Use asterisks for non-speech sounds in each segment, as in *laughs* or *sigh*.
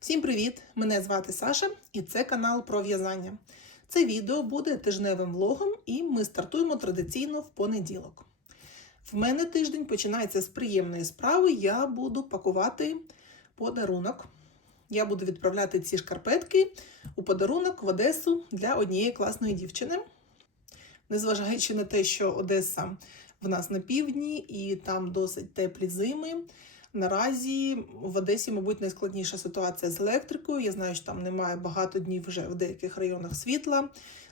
Всім привіт! Мене звати Саша і це канал про в'язання. Це відео буде тижневим влогом, і ми стартуємо традиційно в понеділок. В мене тиждень починається з приємної справи. Я буду пакувати подарунок. Я буду відправляти ці шкарпетки у подарунок в Одесу для однієї класної дівчини. Незважаючи на те, що Одеса в нас на півдні і там досить теплі зими. Наразі в Одесі, мабуть, найскладніша ситуація з електрикою. Я знаю, що там немає багато днів вже в деяких районах світла,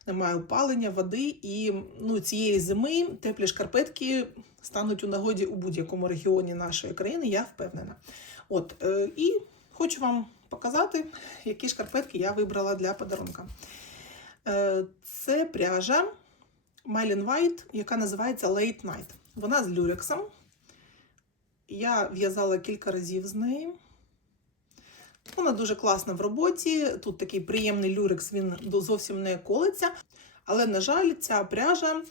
немає опалення, води. І ну, цієї зими теплі шкарпетки стануть у нагоді у будь-якому регіоні нашої країни, я впевнена. От, е, і хочу вам показати, які шкарпетки я вибрала для подарунка. Е, це пряжа Mylin White, яка називається Late Night. Вона з люрексом. Я в'язала кілька разів з неї. Вона дуже класна в роботі. Тут такий приємний люрекс, він зовсім не колиться. Але, на жаль, ця пряжа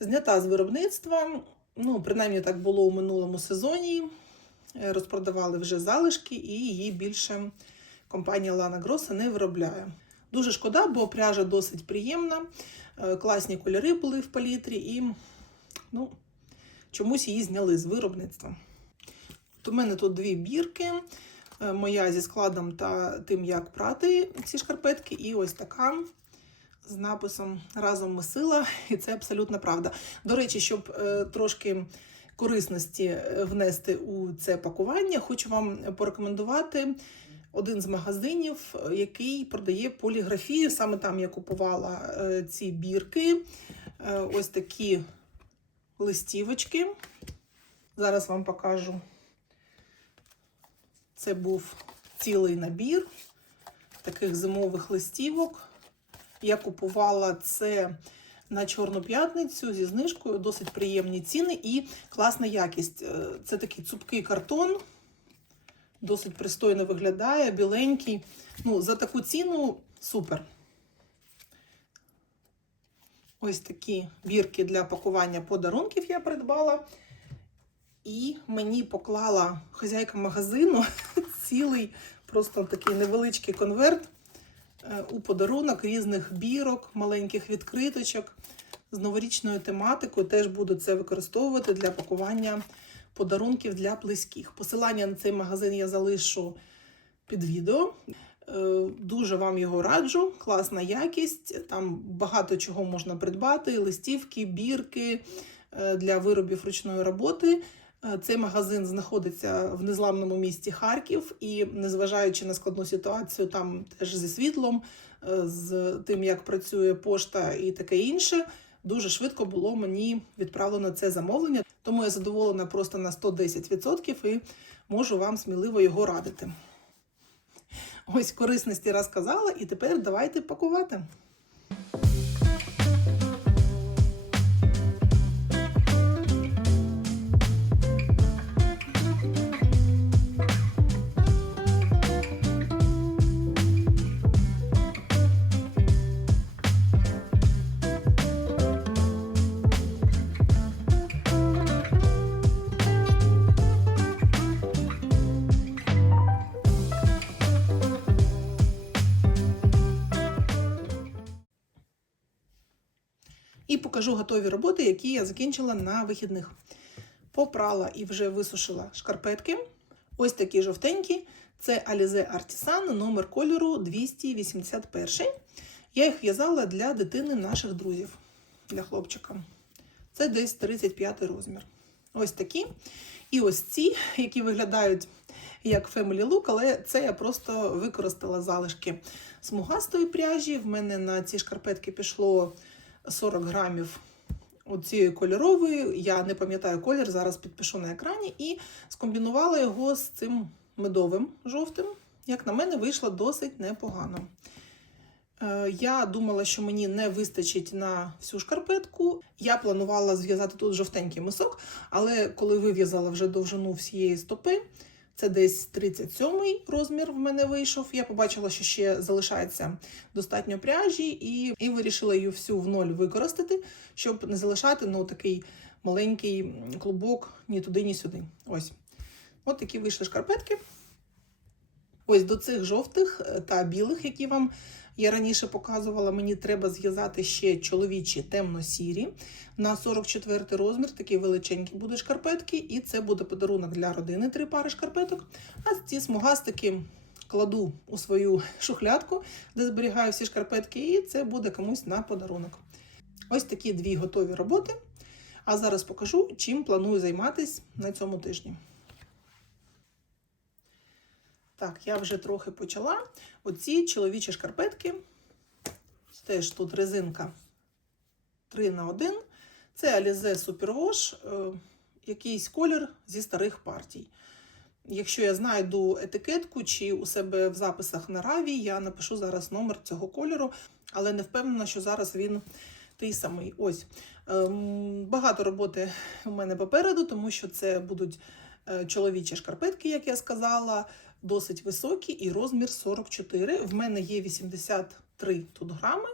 знята з виробництва. Ну, принаймні так було у минулому сезоні. Розпродавали вже залишки, і її більше компанія Lana Grossa не виробляє. Дуже шкода, бо пряжа досить приємна, класні кольори були в палітрі, і ну, чомусь її зняли з виробництва. У мене тут дві бірки, моя зі складом та тим, як прати ці шкарпетки, і ось така з написом Разом ми сила, *laughs* і це абсолютно правда. До речі, щоб е, трошки корисності внести у це пакування, хочу вам порекомендувати один з магазинів, який продає поліграфію. Саме там я купувала е, ці бірки, е, ось такі листівочки. Зараз вам покажу. Це був цілий набір таких зимових листівок. Я купувала це на Чорну п'ятницю зі знижкою, досить приємні ціни і класна якість. Це такий цупкий картон, досить пристойно виглядає, біленький. Ну, За таку ціну супер. Ось такі бірки для пакування подарунків я придбала. І мені поклала хазяйка магазину *laughs* цілий, просто такий невеличкий конверт у подарунок різних бірок, маленьких відкриточок з новорічною тематикою. Теж буду це використовувати для пакування подарунків для близьких. Посилання на цей магазин я залишу під відео. Дуже вам його раджу, класна якість. Там багато чого можна придбати: листівки, бірки для виробів ручної роботи. Цей магазин знаходиться в незламному місті Харків, і незважаючи на складну ситуацію, там теж зі світлом, з тим, як працює пошта і таке інше, дуже швидко було мені відправлено це замовлення. Тому я задоволена просто на 110% і можу вам сміливо його радити. Ось корисності розказала, і тепер давайте пакувати. І покажу готові роботи, які я закінчила на вихідних. Попрала і вже висушила шкарпетки. Ось такі жовтенькі. Це Alize Artisan, номер кольору 281. Я їх в'язала для дитини наших друзів, для хлопчика. Це десь 35 розмір. Ось такі. І ось ці, які виглядають як Family Look, але це я просто використала залишки смугастої пряжі. В мене на ці шкарпетки пішло 40 грамів цієї кольорової. Я не пам'ятаю колір, зараз підпишу на екрані, і скомбінувала його з цим медовим жовтим. Як на мене, вийшло досить непогано. Я думала, що мені не вистачить на всю шкарпетку. Я планувала зв'язати тут жовтенький мисок, але коли вив'язала вже довжину всієї стопи, це десь 37-й розмір в мене вийшов. Я побачила, що ще залишається достатньо пряжі, і і вирішила її всю в ноль використати, щоб не залишати ну, такий маленький клубок ні туди, ні сюди. Ось. От такі вийшли шкарпетки. Ось до цих жовтих е, та білих, які вам я раніше показувала, мені треба зв'язати ще чоловічі темно-сірі на 44 розмір, такі величенькі будуть шкарпетки, і це буде подарунок для родини три пари шкарпеток. А ці смугастики кладу у свою шухлядку, де зберігаю всі шкарпетки, і це буде комусь на подарунок. Ось такі дві готові роботи. А зараз покажу, чим планую займатися на цьому тижні. Так, я вже трохи почала. Оці чоловічі шкарпетки. Теж тут резинка 3 на 1. Це Alize Superwash, е, якийсь колір зі старих партій. Якщо я знайду етикетку чи у себе в записах на раві, я напишу зараз номер цього кольору, але не впевнена, що зараз він той самий. Ось. Ем, Багато роботи у мене попереду, тому що це будуть е, чоловічі шкарпетки, як я сказала, досить високі і розмір 44. В мене є 83 тут грами,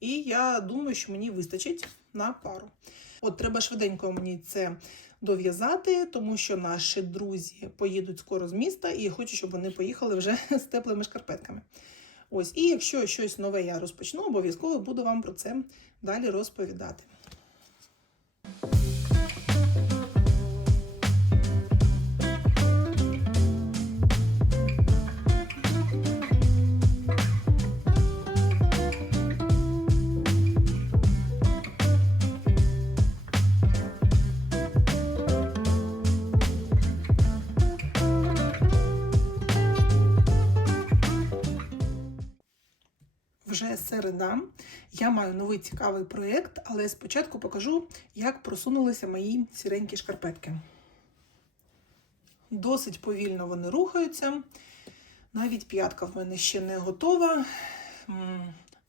і я думаю, що мені вистачить на пару. От треба швиденько мені це дов'язати, тому що наші друзі поїдуть скоро з міста, і я хочу, щоб вони поїхали вже з теплими шкарпетками. Ось, і якщо щось нове я розпочну, обов'язково буду вам про це далі розповідати. Середа. Я маю новий цікавий проєкт, але спочатку покажу, як просунулися мої сіренькі шкарпетки. Досить повільно вони рухаються. Навіть п'ятка в мене ще не готова.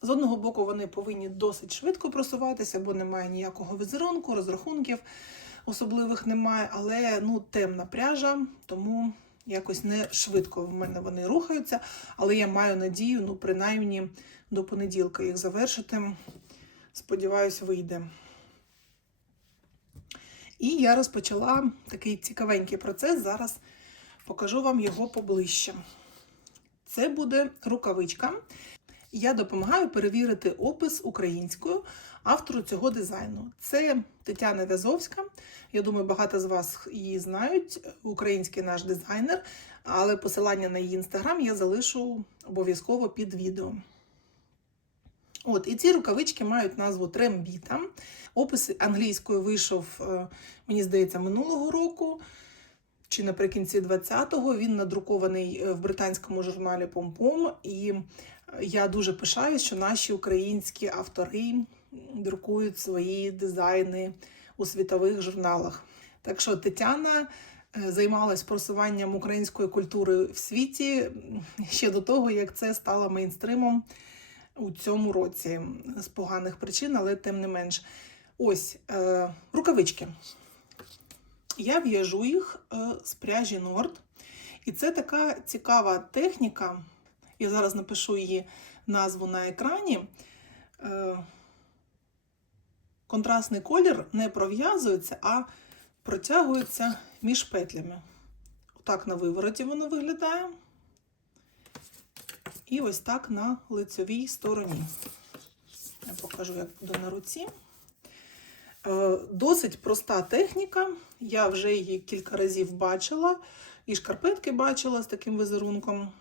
З одного боку, вони повинні досить швидко просуватися, бо немає ніякого візерунку, розрахунків особливих немає, але ну, темна пряжа, тому якось не швидко в мене вони рухаються. Але я маю надію, ну, принаймні до понеділка їх завершити. Сподіваюсь, вийде. І я розпочала такий цікавенький процес. Зараз покажу вам його поближче. Це буде рукавичка. Я допомагаю перевірити опис українською автору цього дизайну. Це Тетяна Вязовська. Я думаю, багато з вас її знають. Український наш дизайнер, але посилання на її інстаграм я залишу обов'язково під відео. От, і ці рукавички мають назву Трембіта. Опис англійською вийшов, е, мені здається, минулого року. Чи наприкінці 20-го він надрукований е, в британському журналі Помпом. І я дуже пишаюсь, що наші українські автори друкують свої дизайни у світових журналах. Так що Тетяна е, займалась просуванням української культури в світі ще до того, як це стало мейнстримом у цьому році з поганих причин, але тим не менш. Ось е, рукавички. Я в'яжу їх е, з пряжі Норд. І це така цікава техніка. Я зараз напишу її назву на екрані. Е, контрастний колір не пров'язується, а протягується між петлями. Отак на вивороті воно виглядає. І ось так на лицевій стороні. Я покажу, як буде на руці. Е, Досить проста техніка. Я вже її кілька разів бачила. І шкарпетки бачила з таким візерунком.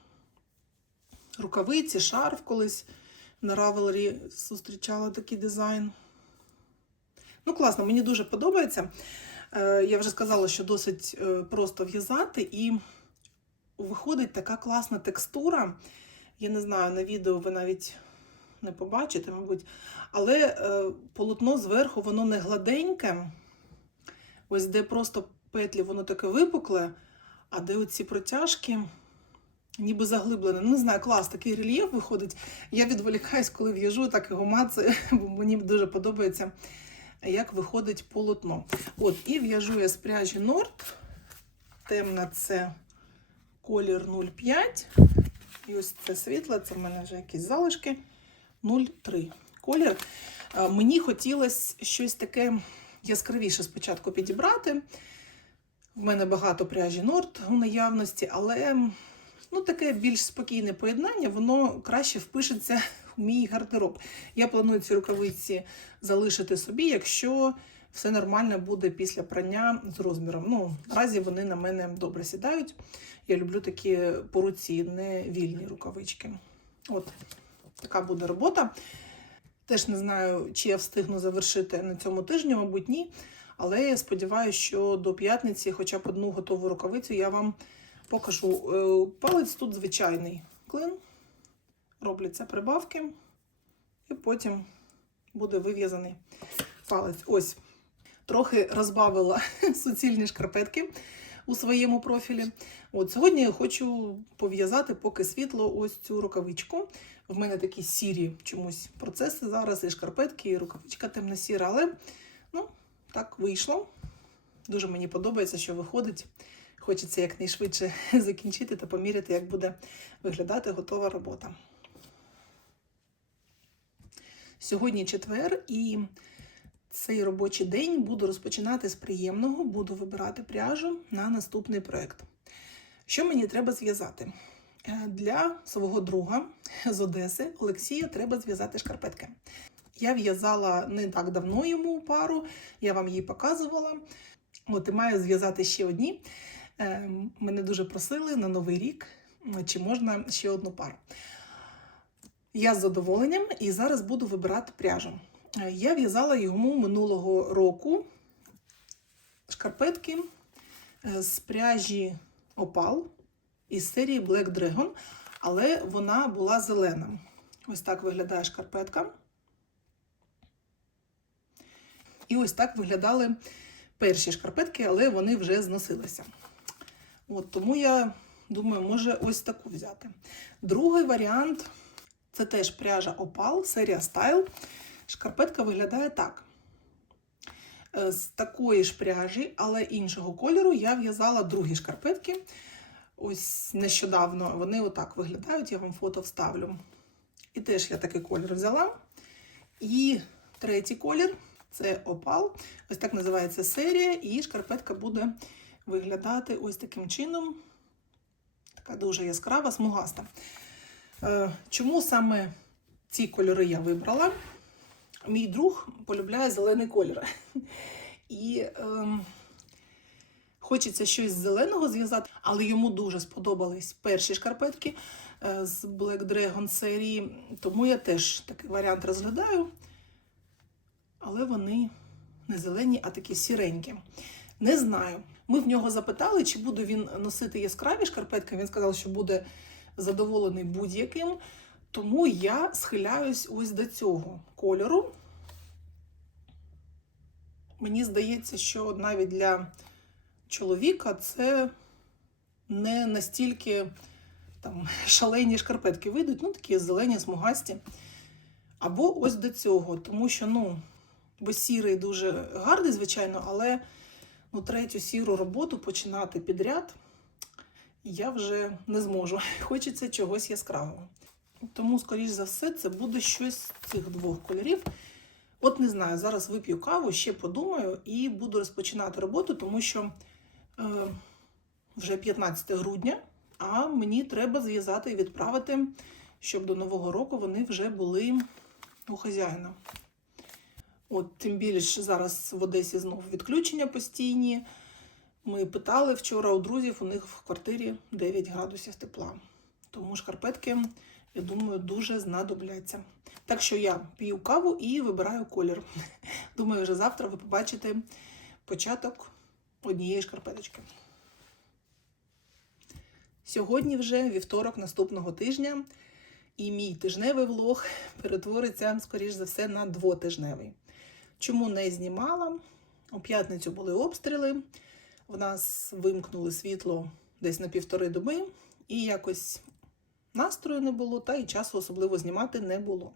Рукавиці, шарф колись на Равелрі зустрічала такий дизайн. Ну, класно, мені дуже подобається. Е, Я вже сказала, що досить е, просто в'язати, і виходить така класна текстура. Я не знаю, на відео ви навіть не побачите, мабуть. Але е, полотно зверху, воно не гладеньке. Ось де просто петлі, воно таке випукле, а де оці протяжки, ніби заглиблене. Ну, не знаю, клас, такий рельєф виходить. Я відволікаюсь, коли в'яжу, так його мацаю, *laughs* бо мені дуже подобається, як виходить полотно. От, і в'яжу я з пряжі Норд. Темна це колір 0,5. І ось це світле, це в мене вже якісь залишки 0,3 колір. Е, Мені хотілося щось таке яскравіше спочатку підібрати. В мене багато пряжі Норд у наявності, але Ну, таке більш спокійне поєднання, воно краще впишеться *laughs* в мій гардероб. Я планую ці рукавиці залишити собі, якщо все нормально буде після прання з розміром. Ну, наразі вони на мене добре сідають. Я люблю такі по не вільні рукавички. От така буде робота. Теж не знаю, чи я встигну завершити на цьому тижні, мабуть, ні. Але я сподіваюся, що до п'ятниці хоча б одну готову рукавицю я вам покажу. Е, Палець тут звичайний клин. Робляться прибавки, і потім буде вив'язаний палець. Ось. Трохи розбавила *laughs* суцільні шкарпетки у своєму профілі. От Сьогодні я хочу пов'язати, поки світло, ось цю рукавичку. В мене такі сірі чомусь процеси зараз, і шкарпетки, і рукавичка темно-сіра, але ну, так вийшло. Дуже мені подобається, що виходить. Хочеться якнайшвидше *laughs* закінчити та поміряти, як буде виглядати готова робота. Сьогодні четвер, і цей робочий день буду розпочинати з приємного, буду вибирати пряжу на наступний проєкт. Що мені треба зв'язати? Е, Для свого друга з Одеси Олексія треба зв'язати шкарпетки. Я в'язала не так давно йому пару, я вам її показувала. От і маю зв'язати ще одні. Е, Мене дуже просили на новий рік, чи можна ще одну пару. Я з задоволенням і зараз буду вибирати пряжу. Я в'язала йому минулого року шкарпетки е, з пряжі Опал із серії Black Dragon, але вона була зелена. Ось так виглядає шкарпетка. І ось так виглядали перші шкарпетки, але вони вже зносилися. От, тому я думаю, може ось таку взяти. Другий варіант це теж пряжа Opal, серія Style. Шкарпетка виглядає так. Е, З такої ж пряжі, але іншого кольору, я в'язала другі шкарпетки. Ось нещодавно вони отак виглядають, я вам фото вставлю. І теж я такий колір взяла. І третій колір це опал. Ось так називається серія, і шкарпетка буде виглядати ось таким чином. Така дуже яскрава, смугаста. Е, Чому саме ці кольори я вибрала? Мій друг полюбляє зелений колір. *laughs* І ем, хочеться щось з зеленого зв'язати, але йому дуже сподобались перші шкарпетки е, з Black Dragon серії, тому я теж такий варіант розглядаю. Але вони не зелені, а такі сіренькі. Не знаю. Ми в нього запитали, чи буде він носити яскраві шкарпетки. Він сказав, що буде задоволений будь-яким. Тому я схиляюсь ось до цього кольору. Мені здається, що навіть для чоловіка це не настільки там, шалені шкарпетки вийдуть, ну такі зелені, смугасті. Або ось до цього, тому що, ну, бо сірий дуже гарний, звичайно, але ну, третю сіру роботу починати підряд я вже не зможу. *laughs* Хочеться чогось яскравого. Тому, скоріш за все, це буде щось з цих двох кольорів. От не знаю, зараз вип'ю каву, ще подумаю і буду розпочинати роботу, тому що е, вже 15 грудня, а мені треба зв'язати і відправити, щоб до Нового року вони вже були у хазяїна. От, тим більше зараз в Одесі знову відключення постійні. Ми питали вчора у друзів, у них в квартирі 9 градусів тепла. Тому шкарпетки, я думаю, дуже знадобляться. Так що я п'ю каву і вибираю колір. *laughs* Думаю, вже завтра ви побачите початок однієї шкарпеточки. Сьогодні вже вівторок наступного тижня, і мій тижневий влог перетвориться, скоріш за все, на двотижневий. Чому не знімала? У п'ятницю були обстріли. В нас вимкнули світло десь на півтори доби, і якось настрою не було, та й часу особливо знімати не було.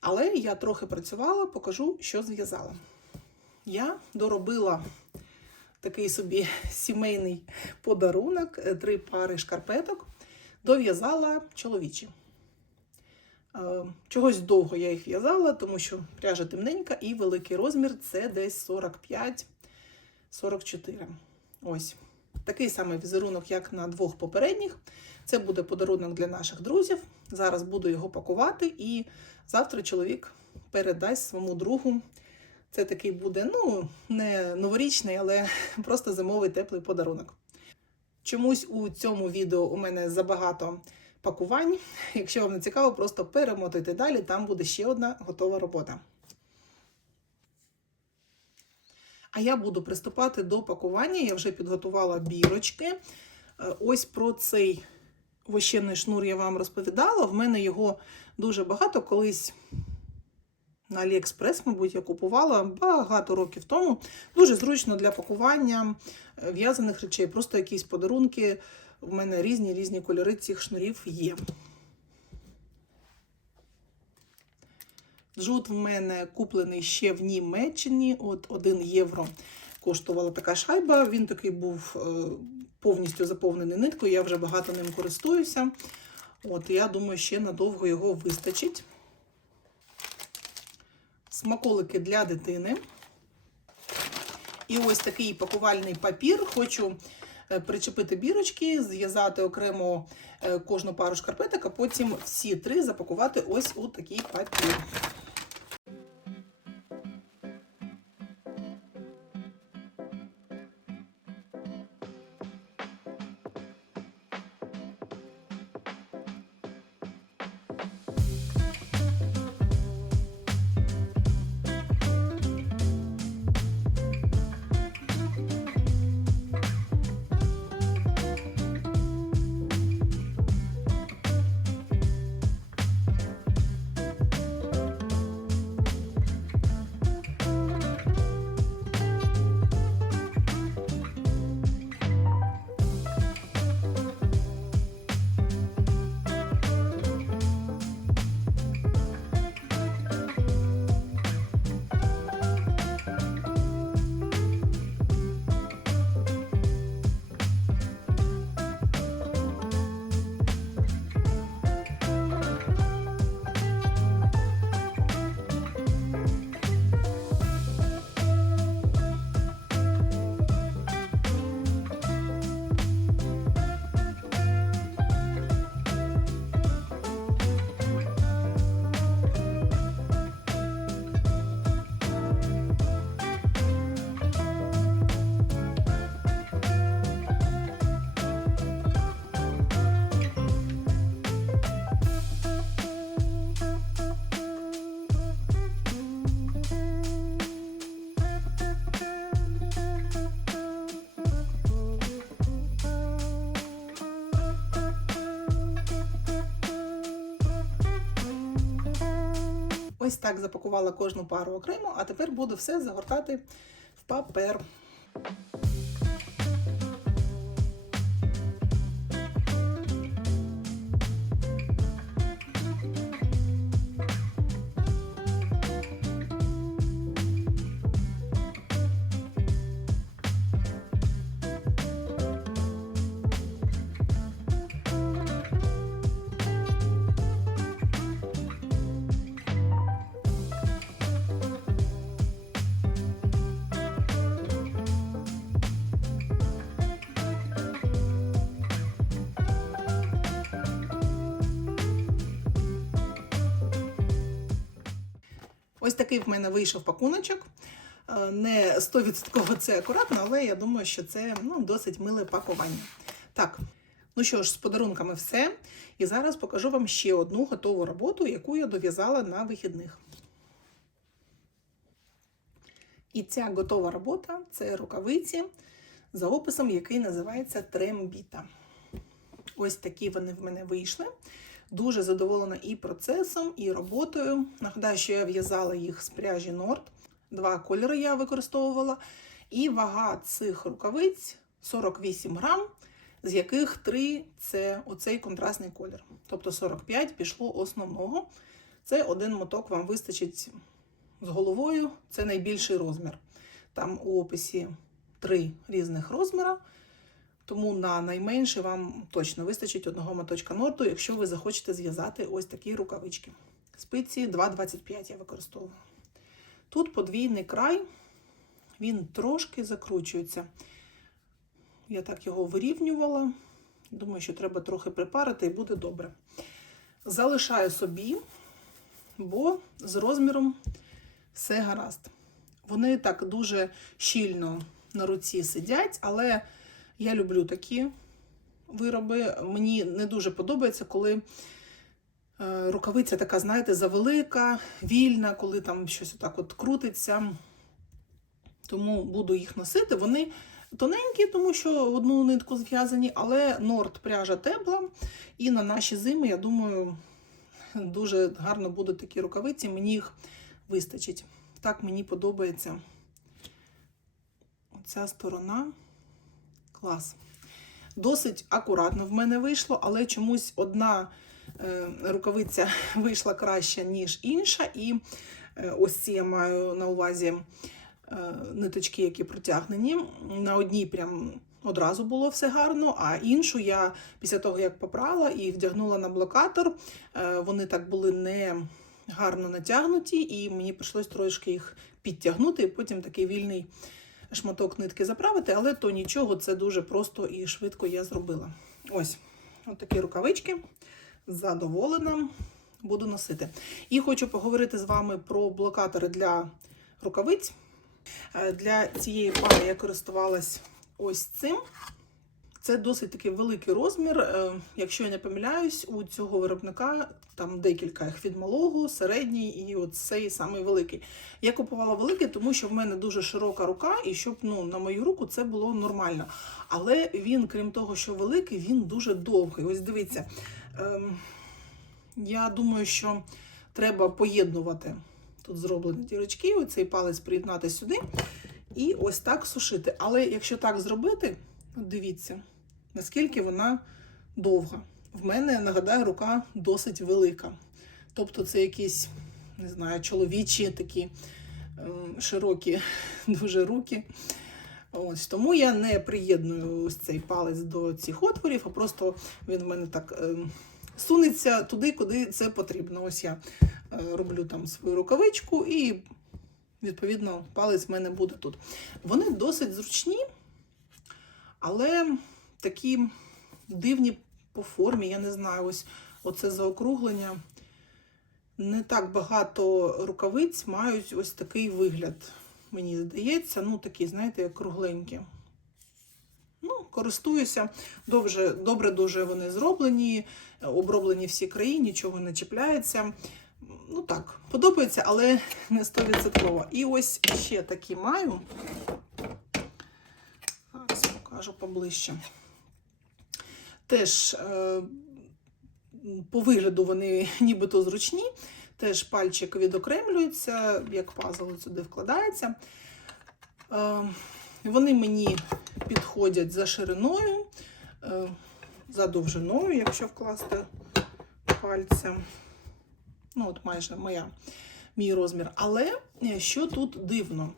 Але я трохи працювала, покажу, що зв'язала. Я доробила такий собі сімейний подарунок, е, три пари шкарпеток, дов'язала чоловічі. Е, Чогось довго я їх в'язала, тому що пряжа темненька і великий розмір це десь 45 44. Ось. Такий самий візерунок, як на двох попередніх. Це буде подарунок для наших друзів. Зараз буду його пакувати, і завтра чоловік передасть своєму другу. Це такий буде, ну, не новорічний, але *laughs* просто зимовий теплий подарунок. Чомусь у цьому відео у мене забагато пакувань. Якщо вам не цікаво, просто перемотуйте далі, там буде ще одна готова робота. А я буду приступати до пакування. Я вже підготувала бірочки. Е, Ось про цей вощений шнур я вам розповідала. В мене його дуже багато. Колись на Аліекспрес, мабуть, я купувала багато років тому. Дуже зручно для пакування е, в'язаних речей, просто якісь подарунки. В мене різні різні кольори цих шнурів є. Джут в мене куплений ще в Німеччині. От 1 євро коштувала така шайба. Він такий був е, повністю заповнений ниткою. Я вже багато ним користуюся. От, я думаю, ще надовго його вистачить. Смаколики для дитини. І ось такий пакувальний папір. Хочу е, причепити бірочки, зв'язати окремо е, кожну пару шкарпеток, а потім всі три запакувати ось у такий папір. Ось так запакувала кожну пару окремо, а тепер буду все загортати в папер. Ось такий в мене вийшов пакуночок. Е, Не 100% це акуратно, але я думаю, що це ну, досить миле пакування. Так, ну що ж, з подарунками все. І зараз покажу вам ще одну готову роботу, яку я дов'язала на вихідних. І ця готова робота це рукавиці за описом, який називається трембіта. Ось такі вони в мене вийшли. Дуже задоволена і процесом, і роботою. Нагадаю, що я в'язала їх з пряжі Норд. Два кольори я використовувала. І вага цих рукавиць 48 грам, з яких 3 це оцей контрастний колір. Тобто 45 пішло основного. Це один моток вам вистачить з головою, це найбільший розмір. Там у описі три різних розміра. Тому на найменше вам точно вистачить одного моточка норту, якщо ви захочете зв'язати ось такі рукавички. Спиці 2,25 я використовую. Тут подвійний край, він трошки закручується. Я так його вирівнювала. Думаю, що треба трохи припарити і буде добре. Залишаю собі, бо з розміром все гаразд. Вони так дуже щільно на руці сидять, але я люблю такі вироби. Мені не дуже подобається, коли е, рукавиця така, знаєте, завелика, вільна, коли там щось отак от крутиться. Тому буду їх носити. Вони тоненькі, тому що в одну нитку зв'язані, але норд пряжа тепла. І на наші зими, я думаю, дуже гарно будуть такі рукавиці. Мені їх вистачить. Так мені подобається оця сторона. Клас. Досить акуратно в мене вийшло, але чомусь одна е, рукавиця *laughs* вийшла краще, ніж інша. І е, ось ці я маю на увазі е, ниточки, які протягнені. На одній прям одразу було все гарно, а іншу я після того, як попрала і вдягнула на блокатор, вони так були не гарно натягнуті, і мені прийшлось трошки їх підтягнути, і потім такий вільний шматок нитки заправити, але то нічого, це дуже просто і швидко я зробила. Ось, от такі рукавички. Задоволена, буду носити. І хочу поговорити з вами про блокатори для рукавиць. Е, Для цієї пари я користувалась ось цим. Це досить такий великий розмір. Е, Якщо я не помиляюсь, у цього виробника там декілька їх від малого, середній і от цей самий великий. Я купувала великий, тому що в мене дуже широка рука, і щоб ну, на мою руку це було нормально. Але він, крім того, що великий, він дуже довгий. Ось дивіться. Ем, я думаю, що треба поєднувати. Тут зроблені дірочки, оцей палець приєднати сюди і ось так сушити. Але якщо так зробити, дивіться, наскільки вона довга. В мене, нагадаю, рука досить велика. Тобто це якісь, не знаю, чоловічі такі ем, широкі *laughs* дуже руки. Ось Тому я не приєдную ось цей палець до цих отворів, а просто він в мене так ем, сунеться туди, куди це потрібно. Ось я е, роблю там свою рукавичку і, відповідно, палець в мене буде тут. Вони досить зручні, але такі дивні по формі, я не знаю, ось оце заокруглення. Не так багато рукавиць мають ось такий вигляд, мені здається. Ну, такі, знаєте, як кругленькі. Ну, користуюся. Добре, добре дуже вони зроблені, оброблені всі краї, нічого не чіпляється. Ну так, подобається, але не 100%. І ось ще такі маю. Зараз покажу поближче. Теж е, по вигляду вони *laughs* нібито зручні. Теж пальчик відокремлюється, як пазл сюди вкладається. Е, вони мені підходять за шириною, е, за довжиною, якщо вкласти пальцем. Ну, от майже моя, мій розмір. Але що тут дивно?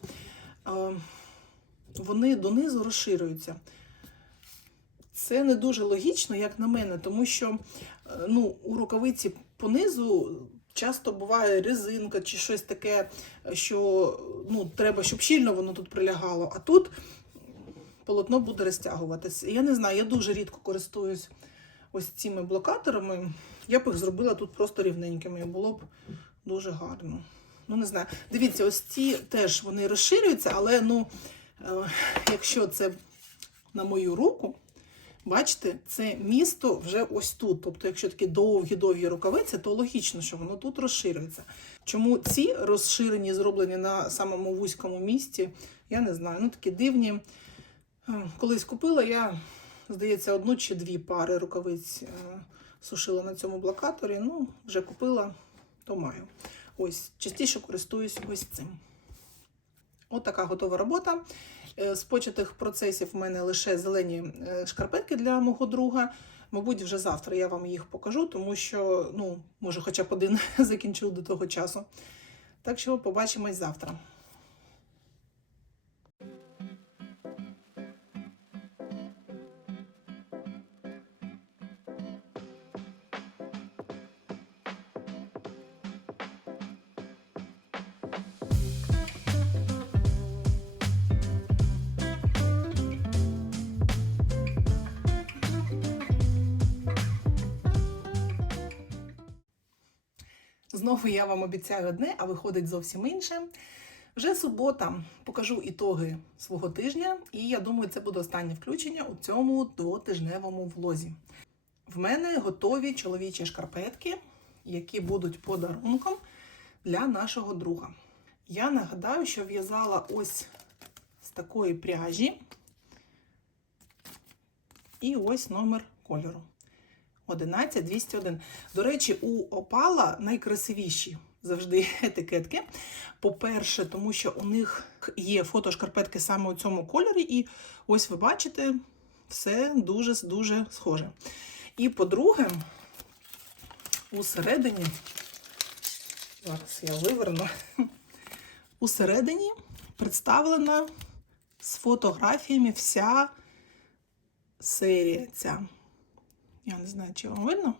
Вони донизу розширюються. Це не дуже логічно, як на мене, тому що е, ну, у рукавиці понизу часто буває резинка чи щось таке, що ну, треба, щоб щільно воно тут прилягало, а тут полотно буде розтягуватися. Я не знаю, я дуже рідко користуюсь ось цими блокаторами. Я б їх зробила тут просто рівненькими, і було б дуже гарно. Ну, не знаю. Дивіться, ось ці теж вони розширюються, але ну, е, якщо це на мою руку, бачите, це місто вже ось тут. Тобто, якщо такі довгі-довгі рукавиці, то логічно, що воно тут розширюється. Чому ці розширені, зроблені на самому вузькому місці, я не знаю. Ну, такі дивні. Е, Колись купила я, здається, одну чи дві пари рукавиць е, сушила на цьому блокаторі. Ну, вже купила, то маю. Ось, частіше користуюсь ось цим. От така готова робота. Е, З початих процесів в мене лише зелені е, шкарпетки для мого друга. Мабуть, вже завтра я вам їх покажу, тому що, ну, може, хоча б один *laughs* закінчив до того часу. Так що побачимось завтра. Знову я вам обіцяю одне, а виходить зовсім інше. Вже субота покажу ітоги свого тижня, і я думаю, це буде останнє включення у цьому двотижневому влозі. В мене готові чоловічі шкарпетки, які будуть подарунком для нашого друга. Я нагадаю, що в'язала ось з такої пряжі. І ось номер кольору. 11201. До речі, у опала найкрасивіші завжди *laughs* етикетки. По-перше, тому що у них є фото шкарпетки саме у цьому кольорі, і ось ви бачите, все дуже-дуже схоже. І по-друге, усередині, зараз я виверну, *laughs* усередині представлена з фотографіями вся серія ця. Я не знаю, чи вам видно.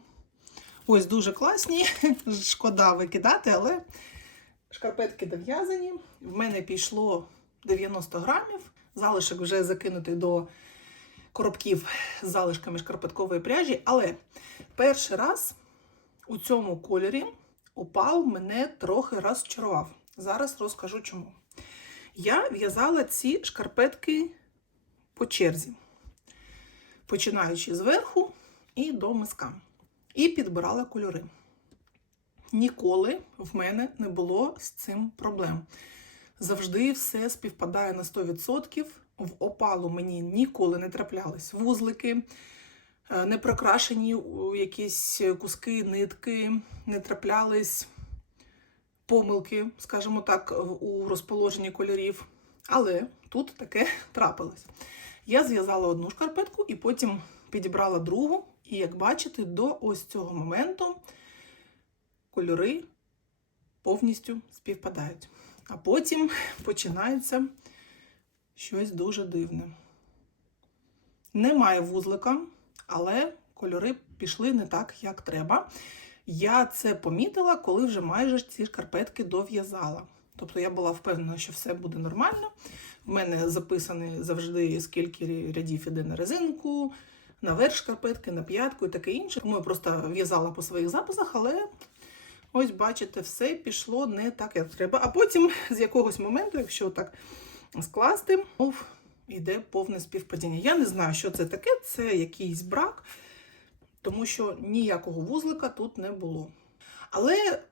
Ось дуже класні. *laughs* Шкода викидати, але шкарпетки дов'язані. В мене пішло 90 грамів. Залишок вже закинутий до коробків з залишками шкарпеткової пряжі. Але перший раз у цьому кольорі опал мене трохи розчарував. Зараз розкажу чому. Я в'язала ці шкарпетки по черзі, починаючи зверху і до миска. І підбирала кольори. Ніколи в мене не було з цим проблем. Завжди все співпадає на 100%. В опалу мені ніколи не траплялись вузлики, е, не прокрашені якісь куски, нитки, не траплялись помилки, скажімо так, у розположенні кольорів. Але тут таке *laughs* трапилось. Я зв'язала одну шкарпетку і потім підібрала другу. І як бачите, до ось цього моменту кольори повністю співпадають. А потім починається щось дуже дивне. Немає вузлика, але кольори пішли не так, як треба. Я це помітила, коли вже майже ці шкарпетки дов'язала. Тобто я була впевнена, що все буде нормально. В мене записані завжди, скільки рядів іде на резинку, на верх шкарпетки, на п'ятку і таке інше. Тому я просто в'язала по своїх записах, але ось бачите, все пішло не так, як треба. А потім з якогось моменту, якщо так скласти, мов йде повне співпадіння. Я не знаю, що це таке, це якийсь брак, тому що ніякого вузлика тут не було. Але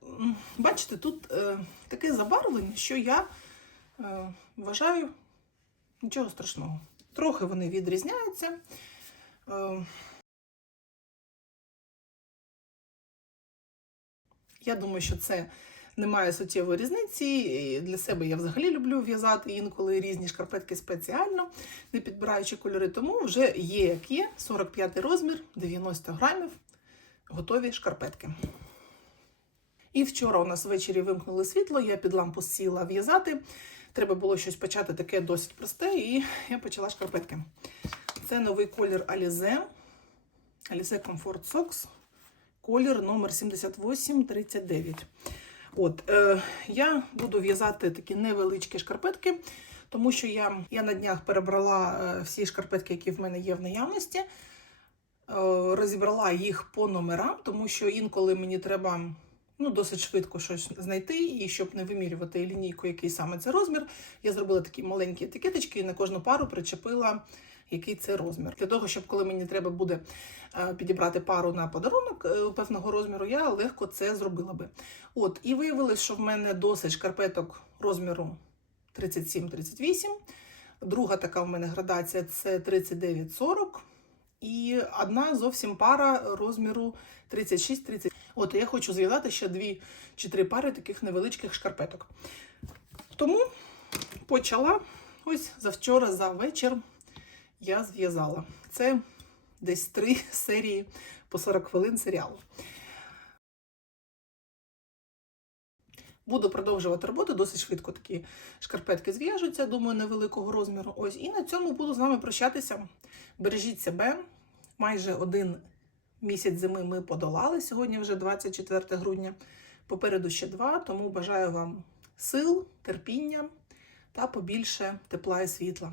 бачите, тут е, таке забарвлення, що я е, вважаю нічого страшного. Трохи вони відрізняються. Е, Я думаю, що це не має суттєвої різниці. Для себе я взагалі люблю в'язати інколи різні шкарпетки спеціально, не підбираючи кольори. Тому вже є як є 45 розмір, 90 грамів, готові шкарпетки. І вчора у нас ввечері вимкнули світло, я під лампу сіла в'язати. Треба було щось почати таке досить просте, і я почала шкарпетки. Це новий колір Alize. Alize Comfort Socks. Колір номер 7839. От, е, я буду в'язати такі невеличкі шкарпетки, тому що я, я на днях перебрала е, всі шкарпетки, які в мене є в наявності. Е, розібрала їх по номерам, тому що інколи мені треба ну, досить швидко щось знайти, і щоб не вимірювати лінійку, який саме це розмір, я зробила такі маленькі етикеточки і на кожну пару причепила, який це розмір. Для того, щоб коли мені треба буде е, підібрати пару на подарунок е, певного розміру, я легко це зробила би. От, і виявилось, що в мене досить шкарпеток розміру 37-38. Друга така в мене градація це 39-40. І одна зовсім пара розміру 36-30. От я хочу зв'язати ще дві чи три пари таких невеличких шкарпеток. Тому почала ось завчора за вечір я зв'язала. Це десь три *laughs* серії по 40 хвилин серіалу. Буду продовжувати роботу, досить швидко такі шкарпетки зв'яжуться, думаю, невеликого розміру. Ось, і на цьому буду з вами прощатися. Бережіть себе. Майже один місяць зими ми подолали. Сьогодні вже 24 грудня. Попереду ще два, тому бажаю вам сил, терпіння та побільше тепла і світла.